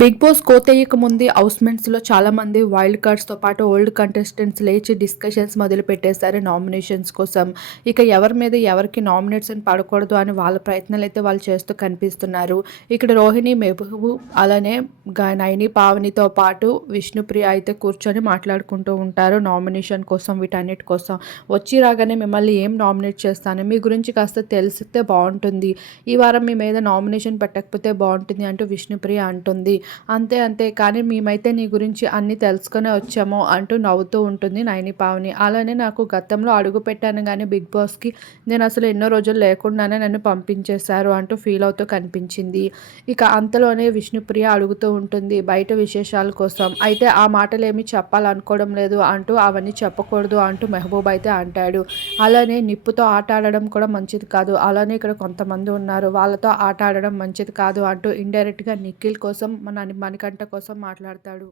Big boss కోతయ్యక ముందే హౌస్‌మేట్స్‌లో చాలామంది wild కార్డ్స్‌తో పాటు ఓల్డ్ కంటెస్టెంట్స్ లేచి డిస్కషన్స్ మొదలుపెట్టేశారు నామినేషన్స్ కోసం. ఇక ఎవరి మీద ఎవరికి నామినేషన్ పడకూడదు అని వాళ్ళ ప్రయత్నాలైతే వాళ్ళు చేస్తూ కనిపిస్తున్నారు. ఇక్కడ రోహిణి, మెహబూబ్ అలానే నైని, పావనితో పాటు విష్ణుప్రియ అయితే కూర్చొని మాట్లాడుకుంటూ ఉంటారు నామినేషన్ కోసం వీటన్నిటి కోసం. వచ్చి రాగానే మిమ్మల్ని ఏం నామినేట్ చేస్తాను, మీ గురించి కాస్త తెలిసితే బావుంటుంది. ఈ వారం మీ మీద నామినేషన్ పెట్టకపోతే బావుంటుంది అంటూ విష్ణుప్రియ అంటుంది. అంతే అంతే కానీ మేమైతే నీ గురించి అన్నీ తెలుసుకునే వచ్చాము అంటూ నవ్వుతూ ఉంటుంది నయని పావని. అలానే నాకు గతంలో అడుగు పెట్టాను కానీ బిగ్ బాస్కి నేను అసలు ఎన్నో రోజులు లేకుండానే నన్ను పంపించేశారు అంటూ ఫీల్ అవుతూ కనిపించింది. ఇక అంతలోనే విష్ణుప్రియ అడుగుతూ ఉంటుంది బయట విశేషాల కోసం. అయితే ఆ మాటలేమి చెప్పాలనుకోవడం లేదు అంటూ అవన్నీ చెప్పకూడదు అంటూ మెహబూబ్ అయితే అంటాడు. అలానే నిప్పుతో ఆట ఆడడం కూడా మంచిది కాదు, అలానే ఇక్కడ కొంతమంది ఉన్నారు వాళ్ళతో ఆట ఆడడం మంచిది కాదు అంటూ ఇండైరెక్ట్గా నిఖిల్ కోసం మణికంఠ కోసం మాట్లాడతాడు.